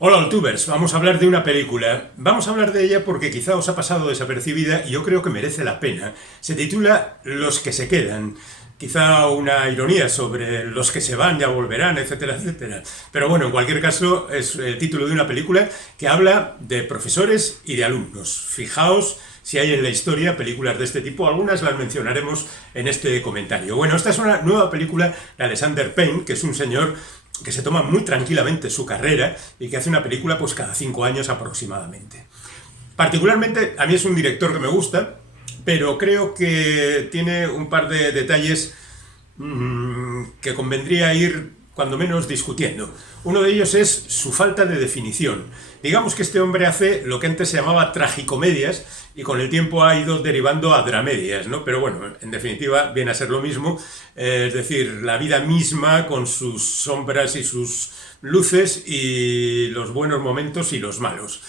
Hola, Altubers. Vamos a hablar de una película. Vamos a hablar de ella porque quizá os ha pasado desapercibida y yo creo que merece la pena. Se titula Los que se quedan. Quizá una ironía sobre los que se van ya volverán, etcétera, etcétera. Pero bueno, en cualquier caso es el título de una película que habla de profesores y de alumnos. Fijaos si hay en la historia películas de este tipo, algunas las mencionaremos en este comentario. Bueno, esta es una nueva película de Alexander Payne, que es un señor que se toma muy tranquilamente su carrera y que hace una película pues cada 5 años aproximadamente. Particularmente a mí es un director que me gusta, pero creo que tiene un par de detalles que convendría ir cuando menos discutiendo. Uno de ellos es su falta de definición. Digamos que este hombre hace lo que antes se llamaba tragicomedias y con el tiempo ha ido derivando a dramedias, ¿no? Pero bueno, en definitiva viene a ser lo mismo, es decir, la vida misma con sus sombras y sus luces y los buenos momentos y los malos.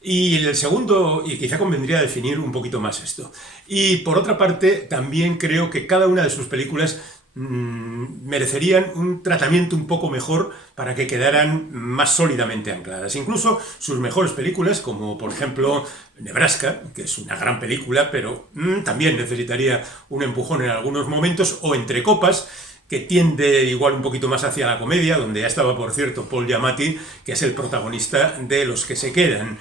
Y el segundo, y quizá convendría definir un poquito más esto. Y por otra parte, también creo que cada una de sus películas merecerían un tratamiento un poco mejor para que quedaran más sólidamente ancladas. Incluso sus mejores películas, como por ejemplo Nebraska, que es una gran película, pero también necesitaría un empujón en algunos momentos, o Entre copas, que tiende igual un poquito más hacia la comedia, donde ya estaba, por cierto, Paul Giamatti, que es el protagonista de Los que se quedan.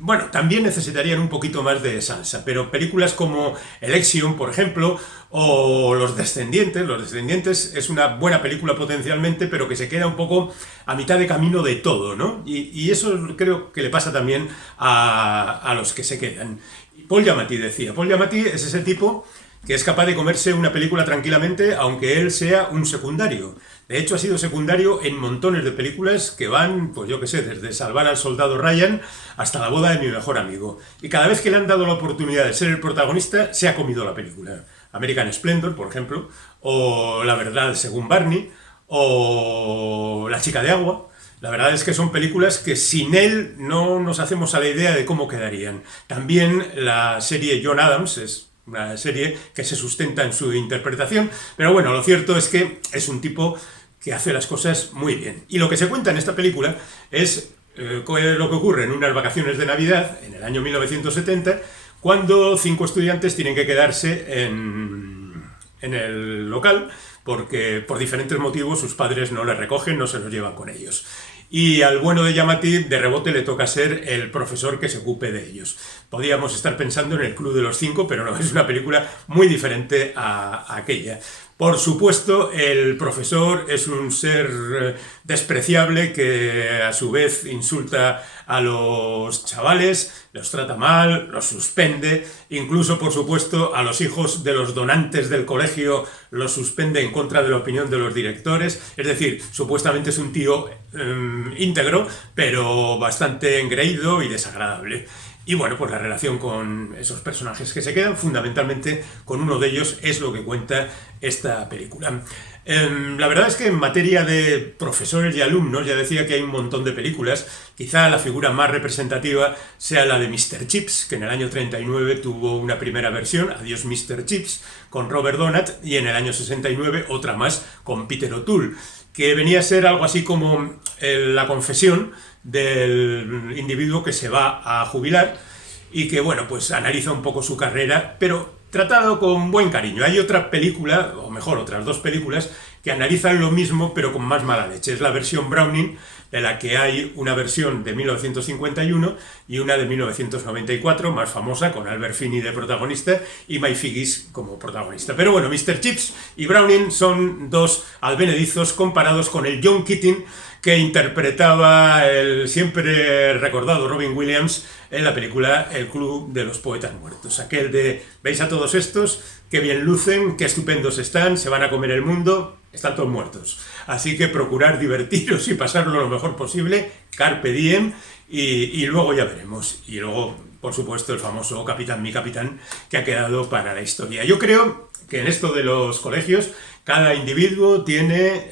Bueno, también necesitarían un poquito más de salsa, pero películas como Election, por ejemplo, o Los Descendientes es una buena película potencialmente, pero que se queda un poco a mitad de camino de todo, ¿no? Y eso creo que le pasa también a Los que se quedan. Paul Giamatti decía, Paul Giamatti es ese tipo que es capaz de comerse una película tranquilamente, aunque él sea un secundario. De hecho, ha sido secundario en montones de películas que van, pues yo qué sé, desde Salvar al soldado Ryan hasta La boda de mi mejor amigo. Y cada vez que le han dado la oportunidad de ser el protagonista, se ha comido la película. American Splendor, por ejemplo, o La verdad según Barney, o La chica de agua. La verdad es que son películas que sin él no nos hacemos a la idea de cómo quedarían. También la serie John Adams es una serie que se sustenta en su interpretación, pero bueno, lo cierto es que es un tipo que hace las cosas muy bien. Y lo que se cuenta en esta película es lo que ocurre en unas vacaciones de Navidad, en el año 1970, cuando 5 estudiantes tienen que quedarse en el local porque por diferentes motivos sus padres no les recogen, no se los llevan con ellos. Y al bueno de Giamatti de rebote le toca ser el profesor que se ocupe de ellos. Podíamos estar pensando en El Club de los Cinco, pero no, es una película muy diferente a aquella. Por supuesto, el profesor es un ser despreciable que a su vez insulta a los chavales, los trata mal, los suspende, incluso por supuesto a los hijos de los donantes del colegio los suspende en contra de la opinión de los directores. Es decir, supuestamente es un tío íntegro, pero bastante engreído y desagradable. Y bueno, pues la relación con esos personajes que se quedan, fundamentalmente con uno de ellos, es lo que cuenta esta película. La verdad es que en materia de profesores y alumnos, ya decía que hay un montón de películas, quizá la figura más representativa sea la de Mr. Chips, que en el año 39 tuvo una primera versión, Adiós Mr. Chips, con Robert Donat, y en el año 69 otra más con Peter O'Toole, que venía a ser algo así como la confesión del individuo que se va a jubilar y que, bueno, pues analiza un poco su carrera, pero tratado con buen cariño. Hay otra película, o mejor, otras dos películas, que analizan lo mismo, pero con más mala leche. Es la versión Browning, de la que hay una versión de 1951 y una de 1994, más famosa, con Albert Finney de protagonista y Mike Figgis como protagonista. Pero bueno, Mr. Chips y Browning son dos advenedizos comparados con el John Keating que interpretaba el siempre recordado Robin Williams en la película El Club de los Poetas Muertos. Aquel de, ¿veis a todos estos? Qué bien lucen, qué estupendos están, se van a comer el mundo, están todos muertos. Así que procurar divertiros y pasarlo lo mejor posible, carpe diem, y luego ya veremos. Y luego, por supuesto, el famoso Capitán, mi capitán, que ha quedado para la historia. Yo creo que en esto de los colegios, cada individuo tiene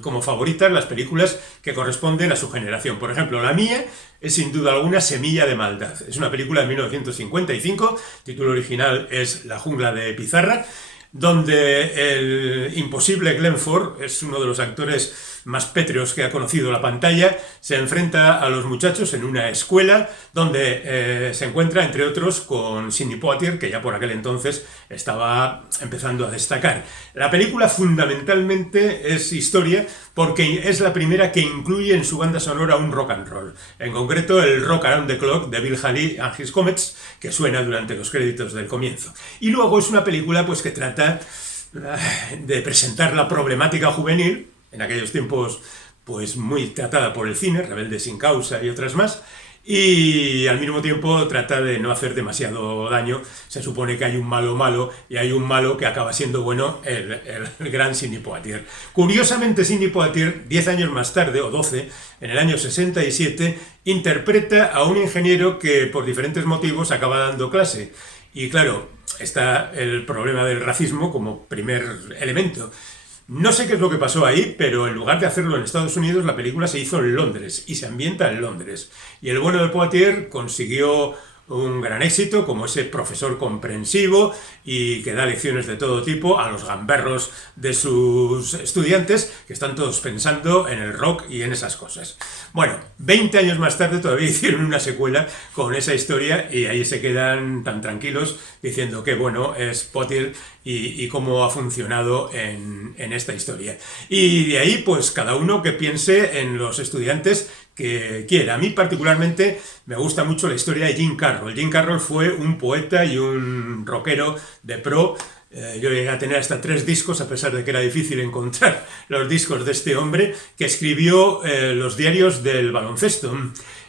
como favoritas las películas que corresponden a su generación. Por ejemplo, la mía es sin duda alguna Semilla de maldad. Es una película de 1955, el título original es La jungla de Pizarra, donde el imposible Glenn Ford es uno de los actores más pétreos que ha conocido la pantalla, se enfrenta a los muchachos en una escuela donde se encuentra, entre otros, con Sidney Poitier, que ya por aquel entonces estaba empezando a destacar. La película fundamentalmente es historia porque es la primera que incluye en su banda sonora un rock and roll. En concreto, el Rock Around the Clock de Bill Haley and His Comets, que suena durante los créditos del comienzo. Y luego es una película pues, que trata de presentar la problemática juvenil, en aquellos tiempos pues muy tratada por el cine, Rebelde sin causa y otras más, y al mismo tiempo trata de no hacer demasiado daño. Se supone que hay un malo malo y hay un malo que acaba siendo bueno, el gran Sidney Poitier. Curiosamente, Sidney Poitier, 10 años más tarde, o 12, en el año 67, interpreta a un ingeniero que por diferentes motivos acaba dando clase. Y claro, está el problema del racismo como primer elemento. No sé qué es lo que pasó ahí, pero en lugar de hacerlo en Estados Unidos, la película se hizo en Londres y se ambienta en Londres. Y el bueno de Poitier consiguió un gran éxito como ese profesor comprensivo y que da lecciones de todo tipo a los gamberros de sus estudiantes, que están todos pensando en el rock y en esas cosas. Bueno, 20 años más tarde todavía hicieron una secuela con esa historia y ahí se quedan tan tranquilos diciendo qué bueno es Poitier y cómo ha funcionado en esta historia. Y de ahí pues cada uno que piense en los estudiantes que quiera. A mí particularmente me gusta mucho la historia de Jim Carroll. Jim Carroll fue un poeta y un rockero de pro. Yo llegué a tener hasta 3 discos, a pesar de que era difícil encontrar los discos de este hombre, que escribió los diarios del baloncesto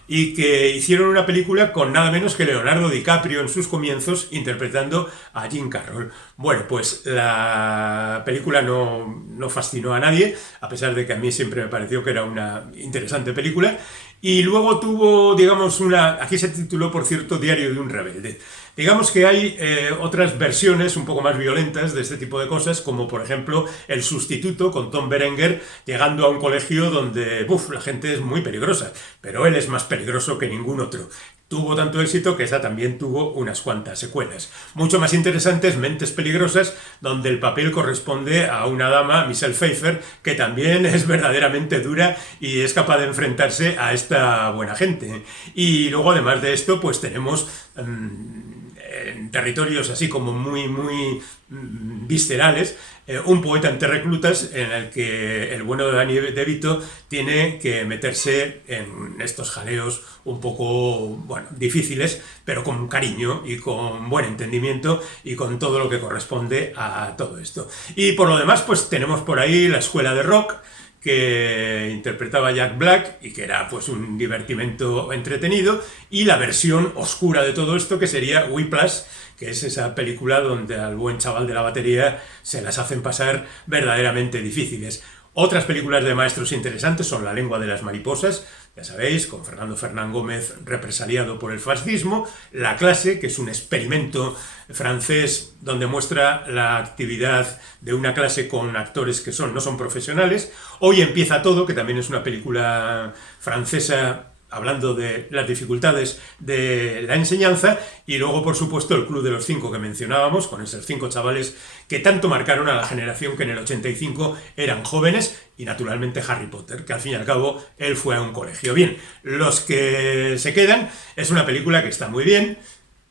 y que hicieron una película con nada menos que Leonardo DiCaprio en sus comienzos interpretando a Jim Carroll. Bueno, pues la película no fascinó a nadie, a pesar de que a mí siempre me pareció que era una interesante película. Y luego tuvo, digamos, aquí se tituló, por cierto, Diario de un rebelde. Digamos que hay otras versiones un poco más violentas de este tipo de cosas, como por ejemplo El sustituto con Tom Berenger llegando a un colegio donde la gente es muy peligrosa, pero él es más peligroso que ningún otro. Tuvo tanto éxito que esa también tuvo unas cuantas secuelas. Mucho más interesantes, Mentes peligrosas, donde el papel corresponde a una dama, Michelle Pfeiffer, que también es verdaderamente dura y es capaz de enfrentarse a esta buena gente. Y luego, además de esto, pues tenemos en territorios así como muy viscerales, un poeta entre reclutas en el que el bueno de Danny DeVito tiene que meterse en estos jaleos un poco, difíciles, pero con cariño y con buen entendimiento y con todo lo que corresponde a todo esto. Y por lo demás, pues tenemos por ahí la escuela de rock, que interpretaba Jack Black y que era pues un divertimento entretenido, y la versión oscura de todo esto que sería Whiplash, que es esa película donde al buen chaval de la batería se las hacen pasar verdaderamente difíciles. Otras películas de maestros interesantes son La lengua de las mariposas, ya sabéis, con Fernando Fernán Gómez represaliado por el fascismo, La clase, que es un experimento francés donde muestra la actividad de una clase con actores que no son profesionales, Hoy empieza todo, que también es una película francesa hablando de las dificultades de la enseñanza, y luego, por supuesto, El Club de los Cinco que mencionábamos, con esos 5 chavales que tanto marcaron a la generación que en el 85 eran jóvenes, y naturalmente Harry Potter, que al fin y al cabo él fue a un colegio. Bien, Los que se quedan es una película que está muy bien,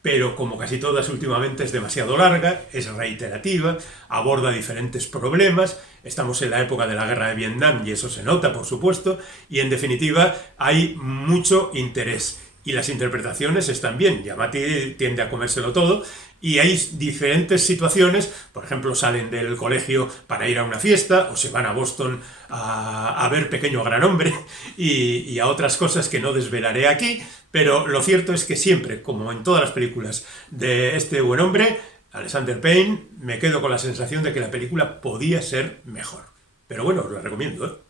pero como casi todas últimamente es demasiado larga, es reiterativa, aborda diferentes problemas, estamos en la época de la guerra de Vietnam y eso se nota, por supuesto, y en definitiva hay mucho interés. Y las interpretaciones están bien, Giamatti tiende a comérselo todo, y hay diferentes situaciones, por ejemplo, salen del colegio para ir a una fiesta, o se van a Boston a ver Pequeño Gran Hombre, y a otras cosas que no desvelaré aquí, pero lo cierto es que siempre, como en todas las películas de este buen hombre, Alexander Payne, me quedo con la sensación de que la película podía ser mejor. Pero bueno, os la recomiendo, ¿eh?